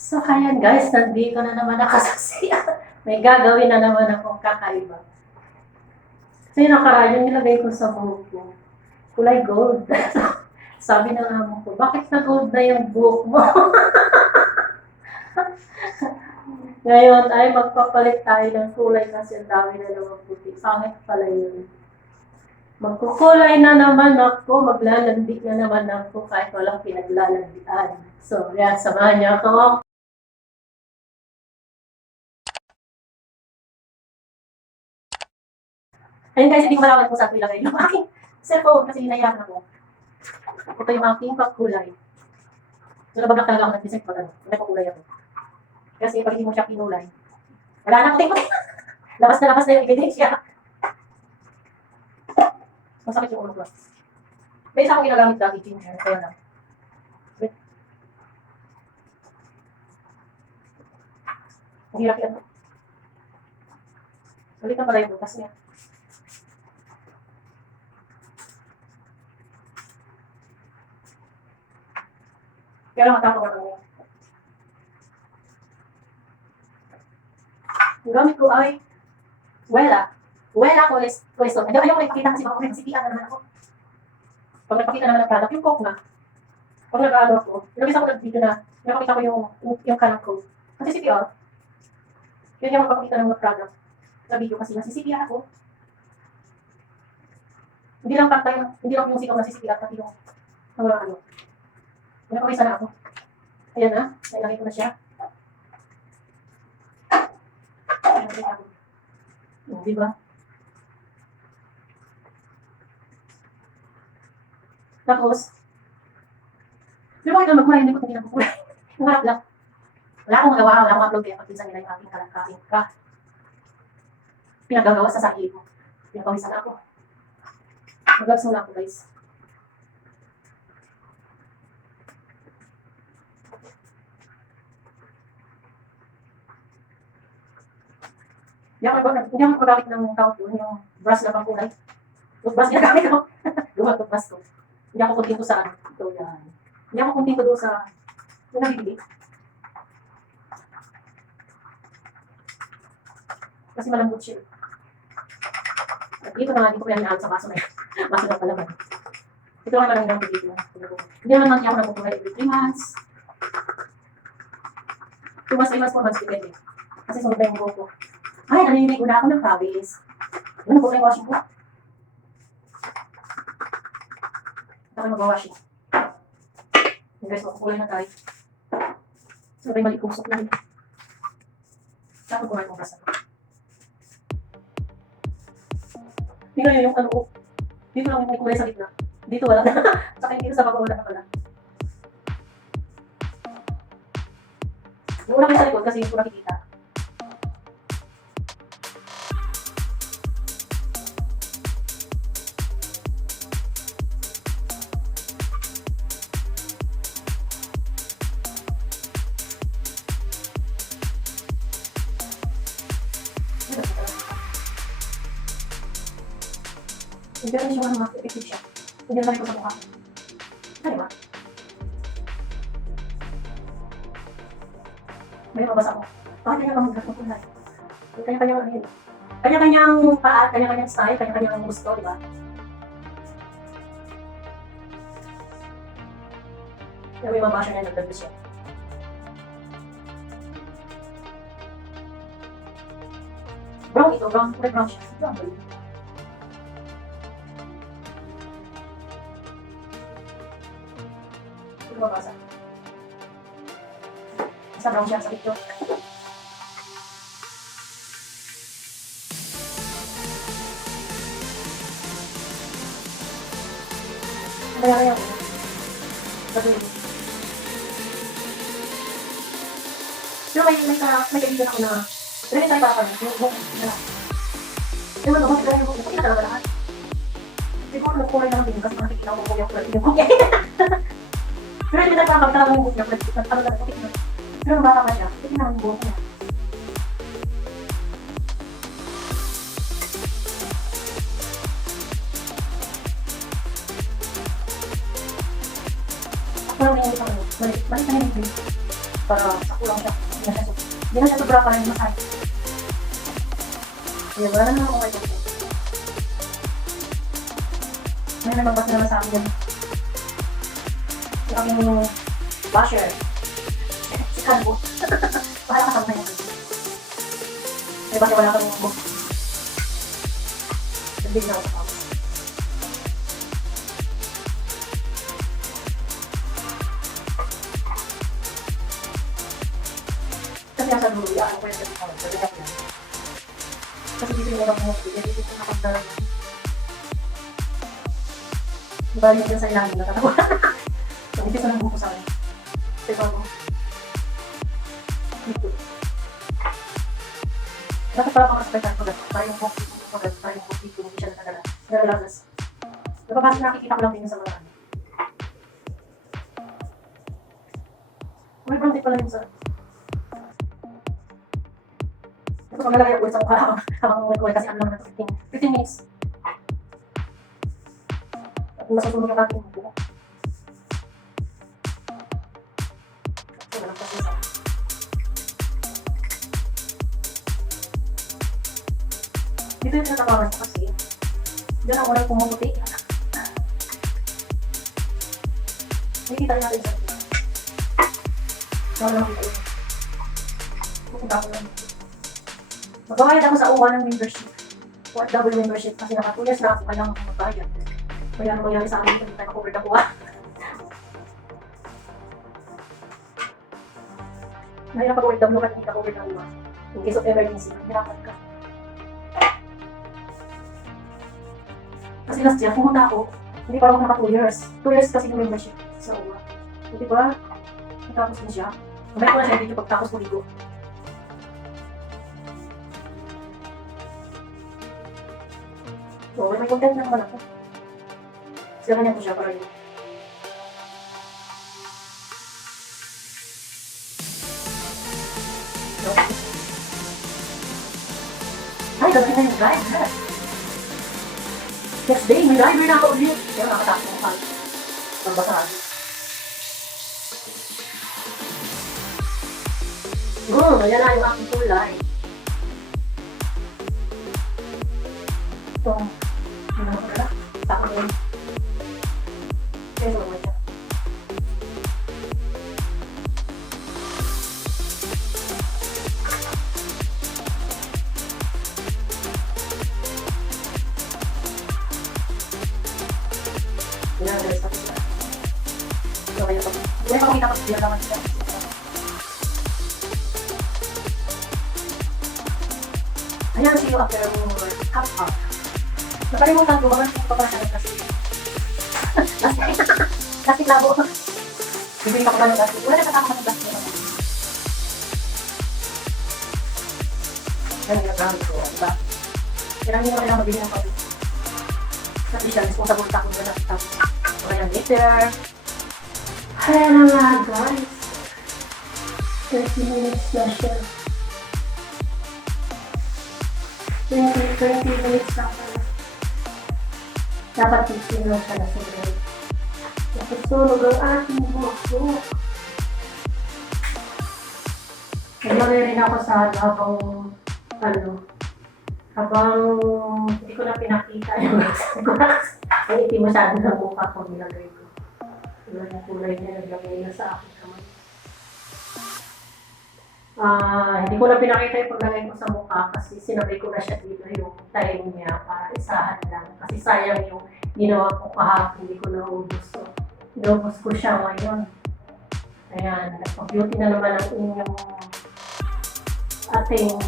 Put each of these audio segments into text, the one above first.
So, ayan guys, nandito na naman ako sa siya. May gagawin na naman akong kakaiba. So, yung nakaraan, yung nilagay ko sa buhok ko, kulay gold. Sabi ng amo ko, bakit na gold na yung buhok mo? Ngayon ay magpapalit tayo ng kulay kasi ang dami na naman puti. Pangit pala yun. Magkukulay na naman ako, maglalandi na naman ako kahit walang pinaglalandian. So, yan, samahan niyo ako. Ayun guys, hindi ko malaman kung saan ko ilagay yung aking cellphone kasi hinayaan ako. Ito yung aking pagkulay. So, nabagak talaga ako nag-design pag ano, may pagkulay ako. Kasi pag hindi mo siya kinulay, wala na puting puting. Labas na yung ebidensya. Masakit yung ulo ko. May isa akong ginagamit dati, ginger. Kaya lang. Wait. Ang hirap yan. Ulit na pala yung butas niya. Kaya matapang ako niya. Ang gamit ko ay Wela Queso. Ayaw ko ipakita kasi baka may CPR na naman ako. Pag nagpakita naman ng product, yung coke na. Pag nag-ano ako, nag-isa ko nag-video na, nakakita ko yung kanak ko. Kasi CPR, yun yung magpapakita ng mga product sa video kasi nasi-CPR ako. Hindi lang yung sikaw nasi-CPR, pati yung mga ano. Pinapakisa na ako. Ayan na, nailagay ko na siya. Diba? Tapos, pero bakit naman magkulay, hindi ko hindi nagkukulay. Ang harap lang. Wala akong magawa, wala akong upload kaya pagpinsan nila yung aking kalangkain ka. Pinagagawa sa sarili ko. Pinagawisan ako. Mag-gloves muna ako guys. Hindi ako magamit ng tawag doon, yung brush na pangkulay. Toothbrush ginagamit ko. Lumang toothbrush ko. Hindi ako kunting ko sa ano. Ito yan. Hindi ako kunting ko doon sa yung nabibili. Kasi malambot siya. At dito na nga, dito ko yan sa baso na yun. Baso na pala ba. Ito naman ang gamit dito. Hindi naman lang ako nagpukulay every 3 months. 2 months, 3 months, 4 months, depende. Kasi sunod na yung buhok ko. Ay, naniligo na ako ng pawis. Ano po na yung washing ko? Ito kayo mag-washing. Guys, makukulay na tayo. So, tayo malikusok lang. Saan ko kumain kong brasa? Tingnan nyo yung ano ko. Dito lang yung may kulay sa gitna. Dito wala na. Saka yung dito sa baba wala na pala. Yung una kayo sa likod kasi hindi ko nakikita. Hindi rin siya mga effective siya. Hindi naman ito sa mukha. Ano ba? May mabasa ko. Kanya-kanya kang magkakang kulay. Kanya-kanyang ano yun. Kanya-kanyang paa, kanya-kanyang style, kanya-kanyang gusto, di ba? Kaya may mabasa niya nagdagdag siya. Brown ito, brown. Kulay brown siya. Brown ba yun? Mabasa. Isa brown siya sa picture. Kaya ko. Sabi mo. Pero may kaibigan ako na pero tayo para kami. Ewan ako, kaya yung hindi na talaga lahat. Siguro nagkulay na lang din kasi nakikita ko yung kulay yung okay. Pero hindi tayo para talaga yung buhok niya. Ano talaga, okay na. Pero nung bata pa siya, hindi na yung buhok niya. Ako lang yung isang ano, maliit na yung para sakto lang siya. Hindi na siya sobra pa rin masahe. Kaya wala na naman ako kayo. May nagbabasa naman sa akin yan. Yung aking basher. Si Kanbo. Bahala ka sa mga yan. May basa wala kang book. Nagdig na ako sa tao. Kasi nasa dulo, ano ko yung sabi ko. Kasi dito yung mga mga dito yung nakagdaran. Diba rin dyan sa ilalim, natatawa. So, dito sa nang buko sa akin. Ito ako. Dito. Dapat pala makaspetan ko gano'n. Para yung box dito ko gano'n. Para yung box dito hindi siya natagala. Nalalagas. Napapasa nakikita ko lang din sa mga ano. May bronte pala yung sa... Ito pag nalagay ako ulit sa mukha habang umuwi kasi ano naman ito 15 minutes. At masusunod yung aking buko. So, walang pasisa. Dito yung tinatawagan ko kasi diyan ako nang pumuputi. Nakikita rin natin sa akin. Wala lang kita yun. Pupunta ako lang. Magbabayad ako sa OWA ng membership. OFW membership kasi naka 2 years na ako kailangan akong magbayad. Kaya ano mangyari sa amin kung hindi tayo makover na kuha. Mahirap pag OFW ka hindi ka cover na kuha. In case of emergency, mahirapan ka. Kasi last year, pumunta ako, hindi pa ako naka 2 years. 2 years kasi yung membership sa OWA. Hindi ba? Natapos na siya. Mamaya ko na siya dito pagtapos ko ligo. So, may content na naman ako. Kasi ganyan ko siya para yun. So, ay, gagawin na yung driver. Next day, may driver na ako ulit. Kaya nakatapos ng hal. Magbasahan. Ayan na yung aking kulay. Ito. Ano ko na? Takot yun. Kaya naman siya. Ginagalis ako siya. So, kaya pa. Hindi na pakita ko siya naman siya. Ayan, see you after half hour. Nakalimutan ko, baka pa pala siya ng plastic. Plastic labo. Bibili ka pa ng plastic. Wala na kasama ng plastic naman. Yan yung nag-gamit ko, diba? Kaya hindi mo kailangan mabili ng pabili. At least, responsible ako doon nakita ko. Ayan, later. Ayan na nga, guys. 30 minutes na siya. 20 minutes lang pala. Dapat 15 lang pala sa break. Nasusunog ang ating buhok. Naglagay rin ako sa habang hindi ko na pinakita yung reason ko. Ay, hindi masyado na mukha ko nilagay ko. Iba yung kulay niya, naglagay na sa akin kamay. Hindi ko na pinakita yung paglagay ko sa mukha kasi sinabay ko na siya dito yung time niya para isahan lang. Kasi sayang yung ginawa ko kahapon, hindi ko naubos. So, naubos ko siya ngayon. Ayan, nagpa-beauty na naman ang inyong ating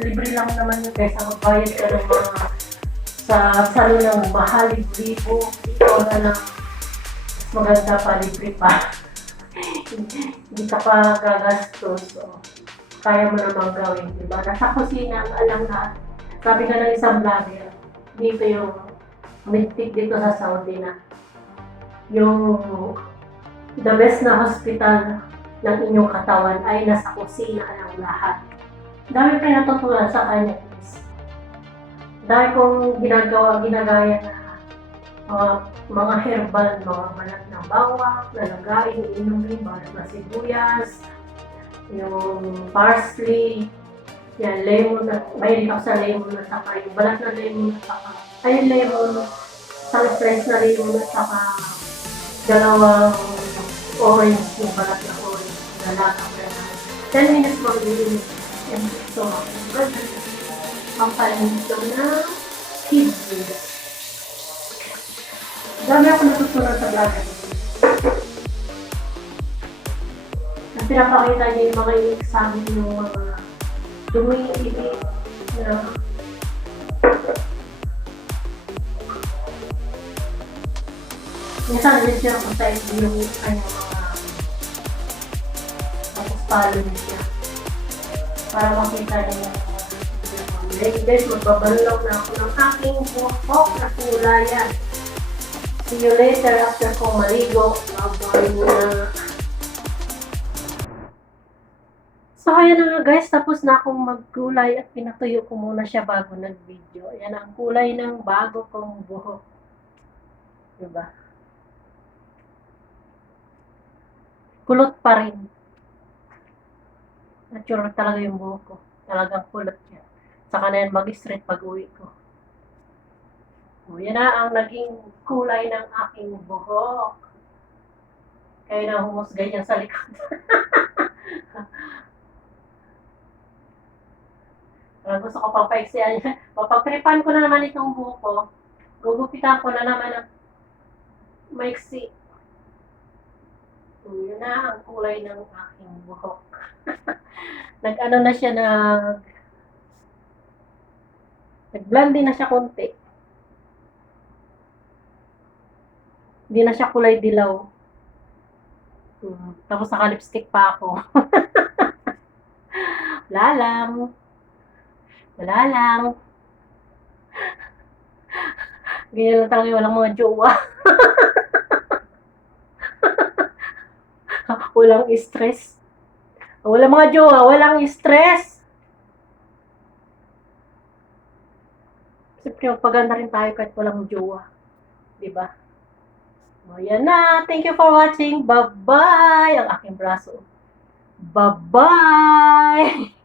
libre lang naman yun kaysa magbayad ka ng mga sa salon ng mahal, libo. Ikaw na lang mas maganda pa, libre pa. Hindi ka pa gagastos. So, kaya mo namang gawin, diba? Nasa kusina, alam na. Sabi nga ng isang vlogger, dito yung midtik dito sa Saudi na yung the best na hospital ng inyong katawan ay nasa kusina ng lahat. Dami pa natutunan sa kanya, guys. Dahil kong ginagaya na mga herbal, mga balat ng bawang, lalagain, inumin, balat ng sibuyas, yung parsley, yan, lemon, mahilig ako sa lemon at saka yung balat na lemon at saka, ay lemon, isang slice na lemon at saka dalawang orange, yung balat na orange, na lata ko yan. 10 minutes mag-iinit. Yan, so, ang palinito na kidney. Dami ako natutunan sa vlog. Ang pinapakita niya yung mga examine ng mga dumi-ibig na minsan din siya kung sa yung kanyang mga tapos follow niya para makita niya. Guys, magbabalaw na ako ng aking buhok na kulayan. See you later after ko maligo. Bye-bye muna. So, ayan na nga guys. Tapos na akong magkulay at pinatuyo ko muna siya bago nag-video. Ayan ang kulay ng bago kong buhok. Diba? Kulot pa rin. Natural talaga yung buhok ko. Talagang kulot siya. Saka na yan mag-straight pag-uwi ko. O, yan na ang naging kulay ng aking buhok. Kaya na humusgay yan sa likod. Gusto ko pang paiksiyan yan. Papagtripan ko na naman itong buhok ko. Gugupitan ko na naman ang maiksi. O, yan na ang kulay ng aking buhok. Nag-ano na siya nag-blend din na siya konti. Hindi na siya kulay dilaw. Tapos naka-lipstick pa ako. Wala lang. Wala lang. Ganyan lang talaga, walang mga jowa. Walang stress. Walang mga jowa, walang stress. Siyempre, magpaganda rin tayo kahit walang jowa. Diba? O, yan na. Thank you for watching. Bye-bye! Ang aking braso. Bye-bye!